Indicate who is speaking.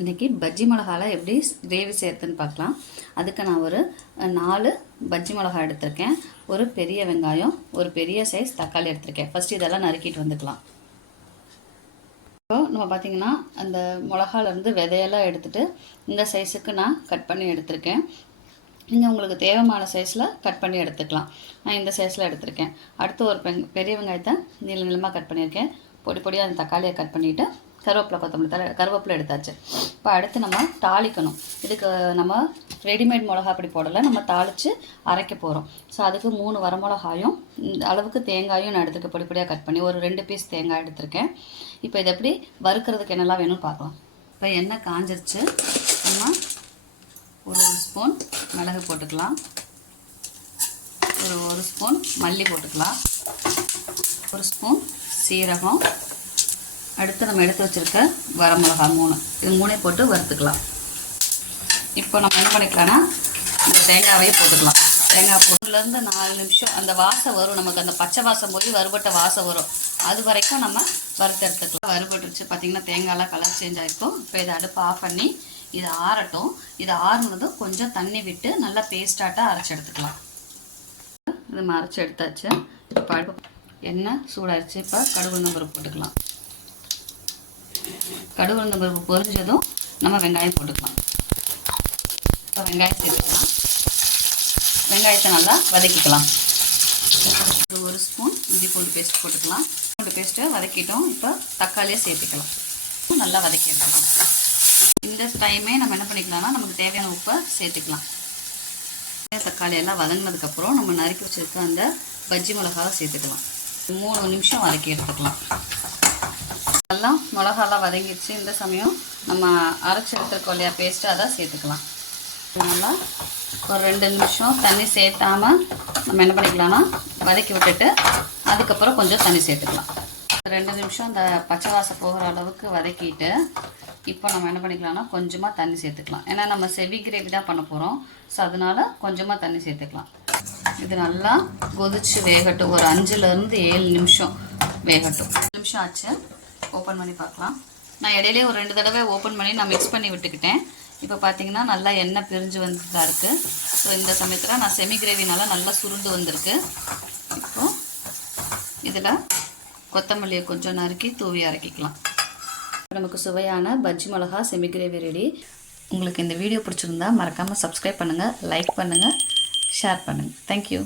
Speaker 1: இன்றைக்கி பஜ்ஜி மிளகாவில் எப்படி கிரேவி சேர்த்துன்னு பார்க்கலாம். அதுக்கு நான் ஒரு நாலு பஜ்ஜி மிளகா எடுத்திருக்கேன். ஒரு பெரிய வெங்காயம் ஒரு பெரிய சைஸ் தக்காளி எடுத்திருக்கேன். ஃபஸ்ட் இதெல்லாம் நறுக்கிட்டு வந்துக்கலாம். இப்போ நம்ம பார்த்தீங்கன்னா அந்த மிளகாலேருந்து விதையெல்லாம் எடுத்துகிட்டு இந்த சைஸுக்கு நான் கட் பண்ணி எடுத்திருக்கேன். நீங்கள் உங்களுக்கு தேவையான சைஸில் கட் பண்ணி எடுத்துக்கலாம். நான் இந்த சைஸில் எடுத்திருக்கேன். அடுத்து ஒரு பெங் பெரிய வெங்காயத்தை நீள நீளமாக கட் பண்ணியிருக்கேன். பொடி பொடியாக அந்த தக்காளியை கட் பண்ணிவிட்டு கருவேப்பிலை கொத்தமல்லி தலை கருவேப்பிலை எடுத்தாச்சு. இப்போ அடுத்து நம்ம தாளிக்கணும். இதுக்கு நம்ம ரெடிமேட் மிளகா அப்படி போடலை நம்ம தாளித்து அரைக்க போகிறோம் ஸோ அதுக்கு மூணு வரமிளகாயும் இந்த அளவுக்கு தேங்காயும் நான் எடுத்துருக்கேன் பொடி கட் பண்ணி ஒரு ரெண்டு பீஸ் தேங்காய் எடுத்திருக்கேன். இப்போ இதை எப்படி வறுக்கிறதுக்கு என்னெல்லாம் வேணும்னு பார்க்கலாம். இப்போ எண்ணெய் காஞ்சிருச்சு. நம்ம ஒரு ஒரு ஸ்பூன் மிளகு போட்டுக்கலாம். ஒரு ஒரு ஸ்பூன் மல்லி போட்டுக்கலாம். ஒரு ஸ்பூன் சீரகம். அடுத்து நம்ம எடுத்து வச்சுருக்க வரமிளகா மூணு. இது மூணே போட்டு வறுத்துக்கலாம். இப்போ நம்ம என்ன பண்ணிக்கலாம்னா இந்த தேங்காயே போட்டுக்கலாம். தேங்காய் பொருள்லேருந்து நாலு நிமிஷம் அந்த வாசம் வரும். நமக்கு அந்த பச்சை வாசம் போய் வறுபட்ட வாசம் வரும். அது வரைக்கும் நம்ம வறுத்து எடுத்துக்கலாம். வறுபட்டுருச்சு பார்த்திங்கன்னா தேங்காயெலாம் கலர் சேஞ்ச் ஆகிருக்கும் இப்போ இதை அடுப்பு ஆஃப் பண்ணி இது ஆறட்டும். இது ஆறுனதும் கொஞ்சம் தண்ணி விட்டு நல்லா பேஸ்டாட்டாக அரைச்சி எடுத்துக்கலாம். இது அரைச்சி எடுத்தாச்சு. இப்போ அடுப்பு எண்ணெய் சூடாகிடுச்சு இப்போ கடுகு நம்பர் போட்டுக்கலாம். கடுகு உளுந்த பருப்பு பொரிஞ்சதும் நம்ம வெங்காயம் போட்டுக்கலாம். இப்போ வெங்காயம் சேர்த்துக்கலாம். வெங்காயத்தை நல்லா வதக்கிக்கலாம். ஒரு ஒரு ஸ்பூன் இஞ்சி பூண்டு பேஸ்ட் போட்டுக்கலாம். பூண்டு பேஸ்ட்டை வதக்கிட்டோம். இப்போ தக்காளியை சேர்த்துக்கலாம். நல்லா வதக்கிடலாம் இந்த டைமே நம்ம என்ன பண்ணிக்கலாம்னா நமக்கு தேவையான உப்பை சேர்த்துக்கலாம். தக்காளி எல்லாம் வதங்கினதுக்கப்புறம் நம்ம நறுக்கி வச்சுருக்க அந்த பஜ்ஜி மிளகாவை சேர்த்துக்கலாம். மூணு நிமிஷம் வதக்கி எடுத்துக்கலாம். எல்லாம் மிளகாலாம் வதங்கிடுச்சு இந்த சமயம். நம்ம அரைச்சி எடுத்துருக்கோம் இல்லையா பேஸ்ட்டு அதை சேர்த்துக்கலாம். நல்லா ஒரு ரெண்டு நிமிஷம் தண்ணி சேர்த்தாம நம்ம என்ன பண்ணிக்கலாம்னா வதக்கி விட்டுட்டு அதுக்கப்புறம் கொஞ்சம் தண்ணி சேர்த்துக்கலாம். ரெண்டு நிமிஷம் அந்த பச்சை வாசம் போகிற அளவுக்கு வதக்கிட்டு இப்போ நம்ம என்ன பண்ணிக்கலாம்னா கொஞ்சமாக தண்ணி சேர்த்துக்கலாம். ஏன்னா நம்ம செவி கிரேவி தான் பண்ண போகிறோம் ஸோ அதனால கொஞ்சமாக தண்ணி சேர்த்துக்கலாம். இது நல்லா கொதிச்சு வேகட்டும். ஒரு அஞ்சுலேருந்து ஏழு நிமிஷம் வேகட்டும். நிமிஷம் ஆச்சு. ஓப்பன் பண்ணி பார்க்கலாம். நான் இடையிலே ஒரு ரெண்டு தடவை ஓப்பன் பண்ணி நான் மிக்ஸ் பண்ணி விட்டுக்கிட்டேன். இப்போ பார்த்தீங்கன்னா நல்லா எண்ணெய் பிரிஞ்சு வந்துதான் இருக்குது ஸோ இந்த சமயத்தில் நான் செமி கிரேவினால நல்லா சுருண்டு வந்திருக்கு. இப்போ இதில் கொத்தமல்லியை கொஞ்சம் நறுக்கி தூவி அரைக்கிக்கலாம். நமக்கு சுவையான பஜ்ஜி மிளகா செமி கிரேவி ரெடி உங்களுக்கு இந்த வீடியோ பிடிச்சிருந்தா மறக்காமல் சப்ஸ்கிரைப் பண்ணுங்கள் லைக் பண்ணுங்கள் ஷேர் பண்ணுங்கள் தேங்க்யூ